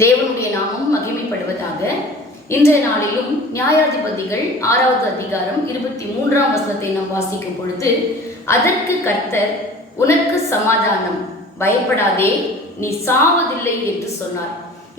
தேவனுடைய நாமம் மகிமைப்படுவதாக இன்றைய நாளிலும் நியாயாதிபதிகள் ஆறாவது அதிகாரம் இருபத்தி மூன்றாம் வசனத்தை நாம் வாசிக்கும் பொழுது அதற்கு கர்த்தர் உனக்கு சமாதானம். பயப்படாதே நீ சாவதில்லை என்று சொன்னார்.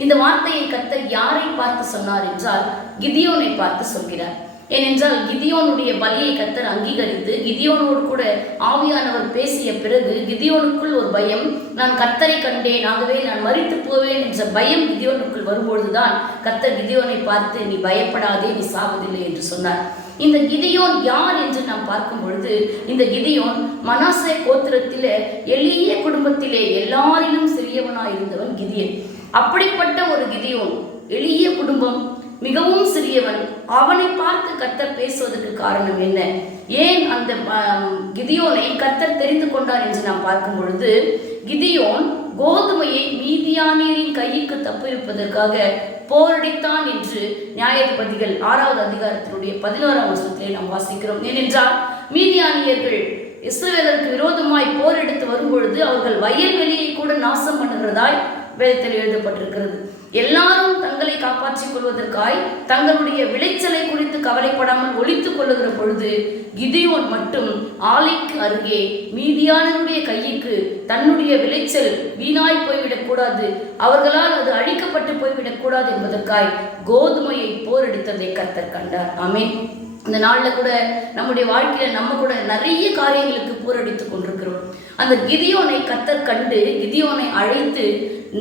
இந்த வார்த்தையை கர்த்தர் யாரை பார்த்து சொன்னார் என்றால் கிதியோனை பார்த்து சொல்கிறார். ஏனென்றால் கிதியோனுடைய பலியை கத்தர் அங்கீகரித்து கிதியோனோடு கூட ஆவியானவர் பேசிய பிறகு கிதியோனுக்குள் ஒரு பயம் நான் கத்தரை கண்டேன் ஆகவே நான் மறித்து போவேன் என்ற பயம் கிதியோனுக்குள் வரும்பொழுதுதான் கத்தர் கிதியோனை பார்த்து நீ பயப்படாதே நீ சாவதில்லை என்று சொன்னார். இந்த கிதியோன் யார் என்று நாம் பார்க்கும் பொழுது இந்த கிதியோன் மனாசே கோத்திரத்திலே எளிய குடும்பத்திலே எல்லாரிலும் சிறியவனாய் இருந்தவன் கிதியன். அப்படிப்பட்ட ஒரு கிதியோன் எளிய குடும்பம் மிகவும் சிறியவன். அவனை பார்த்து கர்த்தர் பேசுவதற்கு காரணம் என்ன? ஏன் அந்த கிதியோனை கர்த்தர் தெரிந்து கொண்டார் என்று நாம் பார்க்கும் பொழுது கிதியோன் கோதுமையை மீதியானியரின் கைக்கு தப்பியிருப்பதற்காக போரடித்தான் என்று நியாயாதிபதிகள் ஆறாவது அதிகாரத்தினுடைய பதினோராம் வருஷத்திலே நாம் வாசிக்கிறோம். ஏனென்றால் மீதியானியர்கள் இஸ்ரேலருக்கு விரோதமாய் போர் எடுத்து வரும்பொழுது அவர்கள் வயல்வெளியை கூட நாசம் பண்ணுகிறதாய் வேதத்தில் எழுதப்பட்டிருக்கிறது. எல்லாரும் தங்களை காப்பாற்றிக் கொள்வதற்காய் தங்களுடைய விளைச்சலை குறித்து கவலைப்படாமல் ஒழித்துக் கொள்ளுகிற பொழுது கிதியோன் மட்டும் ஆலைக்கு அருகே மீதியானவருடைய கைக்கு தன்னுடைய விளைச்சல் வீணாய் போய்விடக் கூடாது. அவர்களால் அது அழிக்கப்பட்டு போய்விடக் கூடாது என்பதற்காய் கோதுமையை போரெடுத்ததை கத்தர் கண்டார். ஆமேன். இந்த நாளில் கூட நம்முடைய வாழ்க்கையில் நம்ம கூட நிறைய காரியங்களுக்கு போரடித்து கொண்டிருக்கிறோம். அந்த கிதியோனை கத்தர் கண்டு கிதியோனை அழைத்து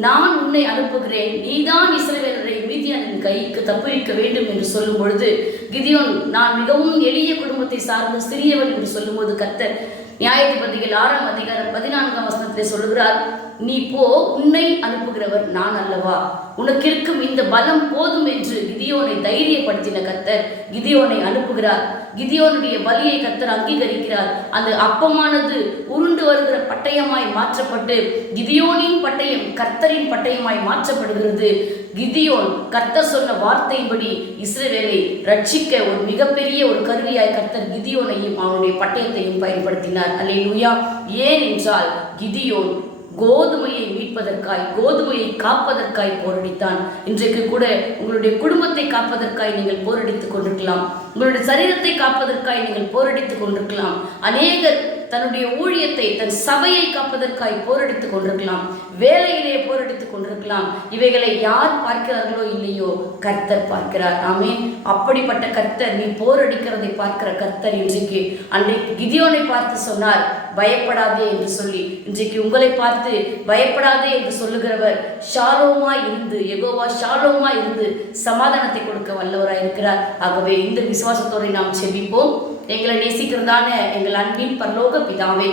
நான் உன்னை அனுப்புகிறேன். நீதான் இஸ்ரவேலரை மீதியானின் கைக்கு தப்புவிக்க வேண்டும் என்று சொல்லும் பொழுது கிதியோன் நான் மிகவும் எளிய குடும்பத்தை சார்ந்த சிறியவன் என்று சொல்லும்போது கத்தர் நியாயாதிபதிகள் ஆறாம் அதிகாரம் பதினான்காம் வசனத்தை சொல்லுகிறார் நீ போ உன்னை அனுப்புகிறவர் நான் அல்லவா? உனக்கிருக்கும் இந்த பலம் போதும் என்று கிதியோனை தைரியப்படுத்தின கத்தர் கிதியோனை அனுப்புகிறார். கிதியோனுடைய பலியை கத்தர் அங்கீகரிக்கிறார். அந்த அப்பமானது உருண்டு வருகிற பட்டயமாய் மாற்றப்பட்டு கிதியோனின் பட்டயம் கர்த்தரின் பட்டயமாய் மாற்றப்படுகிறது. கிதியோன் கர்த்தர் சொன்ன வார்த்தையின்படி இஸ்ரேலை ரட்சிக்க ஒரு மிகப்பெரிய ஒரு கருவியாய் கர்த்தர் கிதியோனையும் அவனுடைய பட்டயத்தையும் பயன்படுத்தினார். அல்லையா ஏன் என்றால் கிதியோன் கோதுமையை மீட்பதற்காய் கோதுமையை காப்பதற்காய் போரடித்தான். இன்றைக்கு கூட உங்களுடைய குடும்பத்தை காப்பதற்காய் நீங்கள் போரடித்துக் கொண்டிருக்கலாம். உங்களுடைய சரீரத்தை காப்பதற்காய் நீங்கள் போரடித்துக் கொண்டிருக்கலாம். அநேகர் தன்னுடைய ஊழியத்தை தன் சபையை காப்பதற்காய் போரடித்துக் கொண்டிருக்கலாம். வேலையிலே போரடித்துக் கொண்டிருக்கலாம். இவைகளை யார் பார்க்கிறார்களோ இல்லையோ கர்த்தர் பார்க்கிறார். ஆமே அப்படிப்பட்ட கர்த்தர் நீ போரடிக்கிறதை பார்க்கிற கர்த்தர் இன்றைக்கு அன்றைக்கு கிதியோனை பார்த்து சொன்னார் பயப்படாதே என்று சொல்லி. இன்றைக்கு உங்களை பார்த்து பயப்படாதே என்று சொல்லுகிறவர் ஷாலோமா இருந்து எகோவா ஷாலோமா இருந்து சமாதானத்தை கொடுக்க வல்லவராய் இருக்கிறார் ஆகவே இந்த விசுவாசத்தோடு நாம் செவிப்போம் எங்களை நேசிக்கிறதான எங்கள் அன்பின் பரலோக பிதாவே.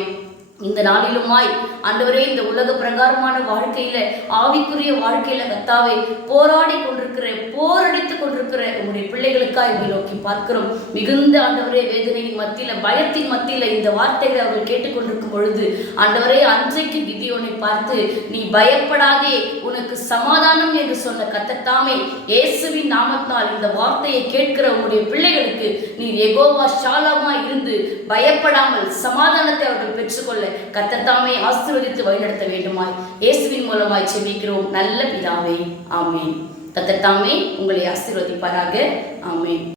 இந்த நாளிலுமாய் ஆண்டவரே இந்த உலக பிரகாரமான வாழ்க்கையில ஆவிக்குரிய வாழ்க்கையில கத்தாவை போராடி கொண்டிருக்கிற போரடித்துக் கொண்டிருக்கிற உங்களுடைய பிள்ளைகளுக்காக நோக்கி பார்க்கிறோம். மிகுந்த ஆண்டவரே வேதனையின் மத்தியில பயத்தின் மத்தியில இந்த வார்த்தைகளை அவர்கள் கேட்டுக்கொண்டிருக்கும் பொழுது ஆண்டவரே அன்றைக்கு கிதியோனை பார்த்து நீ பயப்படாதே உனக்கு சமாதானம் என்று சொன்ன கத்தத்தாமே இயேசுவின் நாமத்தால் இந்த வார்த்தையை கேட்கிற உங்களுடைய பிள்ளைகளுக்கு நீ எகோவா ஷாலாமா இருந்து பயப்படாமல் சமாதானத்தை அவர்கள் பெற்றுக்கொள்ள கத்தத்தாமே ஆசீர்வதித்து வழிநடத்த வேண்டுமாய். இயேசுவின் மூலமாய் செபிக்கிறோம். நல்ல பிதாவே. ஆமேன். கத்தத்தாமே உங்களை ஆசீர்வதிப்பாராக. ஆமேன்.